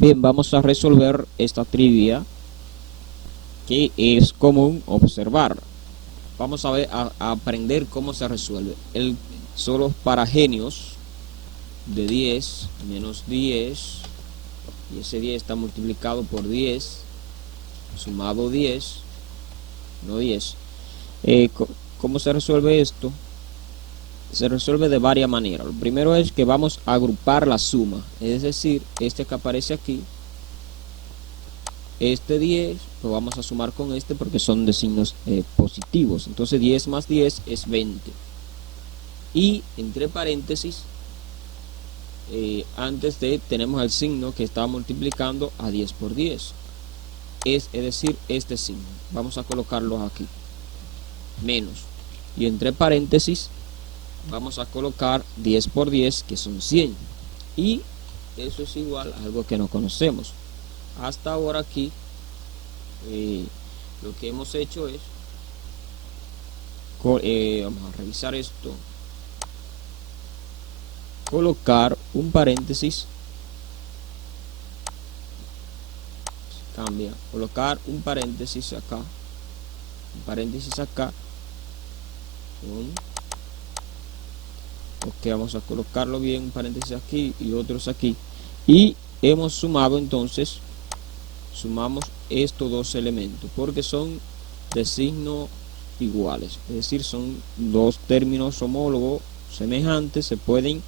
Bien, vamos a resolver esta trivia que es común observar. Vamos a ver, a aprender cómo se resuelve. El solo para genios de 10 menos 10, y ese 10 está multiplicado por 10, sumado 10, no 10. ¿Cómo se resuelve esto? Se resuelve de varias maneras. Lo primero es que vamos a agrupar la suma, es decir, este que aparece aquí, este 10 lo vamos a sumar con este porque son de signos positivos. Entonces 10 más 10 es 20. Y entre paréntesis, antes de tenemos el signo que está multiplicando a 10 por 10. Es decir, este signo. Vamos a colocarlo aquí. Menos. Y entre paréntesis vamos a colocar 10 por 10, que son 100. Y eso es igual a algo que no conocemos. Hasta ahora aquí lo que hemos hecho es vamos a revisar esto, colocar un paréntesis, cambia, colocar un paréntesis acá, ok, vamos a colocarlo bien, un paréntesis aquí y otros aquí, y hemos sumado entonces, sumamos estos dos elementos porque son de signo iguales, es decir, son dos términos homólogos semejantes, se pueden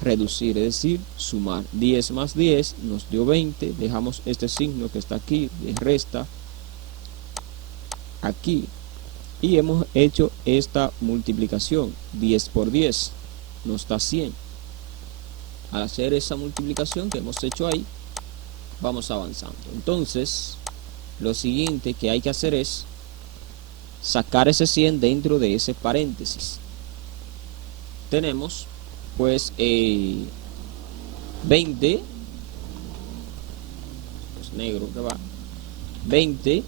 reducir, es decir, sumar. 10 más 10 nos dio 20, dejamos este signo que está aquí de resta aquí y hemos hecho esta multiplicación. 10 por 10 nos da 100. Al hacer esa multiplicación que hemos hecho ahí, vamos avanzando. Entonces lo siguiente que hay que hacer es sacar ese 100 dentro de ese paréntesis. Tenemos pues 20, es negro que va, 20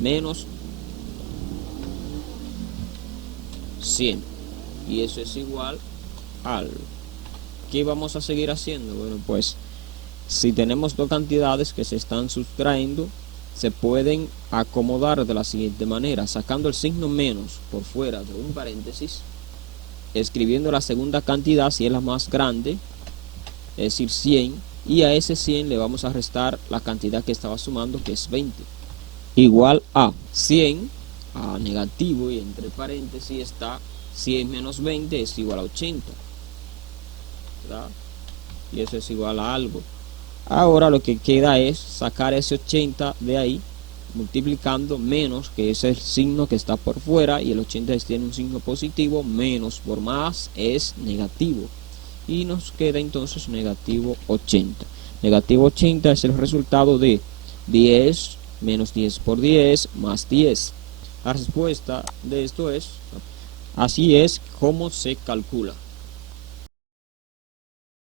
menos 100, y eso es igual al, ¿qué vamos a seguir haciendo? Bueno, pues si tenemos dos cantidades que se están sustrayendo, se pueden acomodar de la siguiente manera, sacando el signo menos por fuera de un paréntesis, escribiendo la segunda cantidad si es la más grande, es decir 100, y a ese 100 le vamos a restar la cantidad que estaba sumando, que es 20, igual a 100 a negativo, y entre paréntesis está 100 menos 20 es igual a 80, ¿verdad? Y eso es igual a algo. Ahora lo que queda es sacar ese 80 de ahí, multiplicando menos, que es el signo que está por fuera, y el 80 tiene un signo positivo, menos por más es negativo, y nos queda entonces negativo 80. Negativo 80 es el resultado de 10 menos 10 por 10 más 10. La respuesta de esto es, así es como se calcula.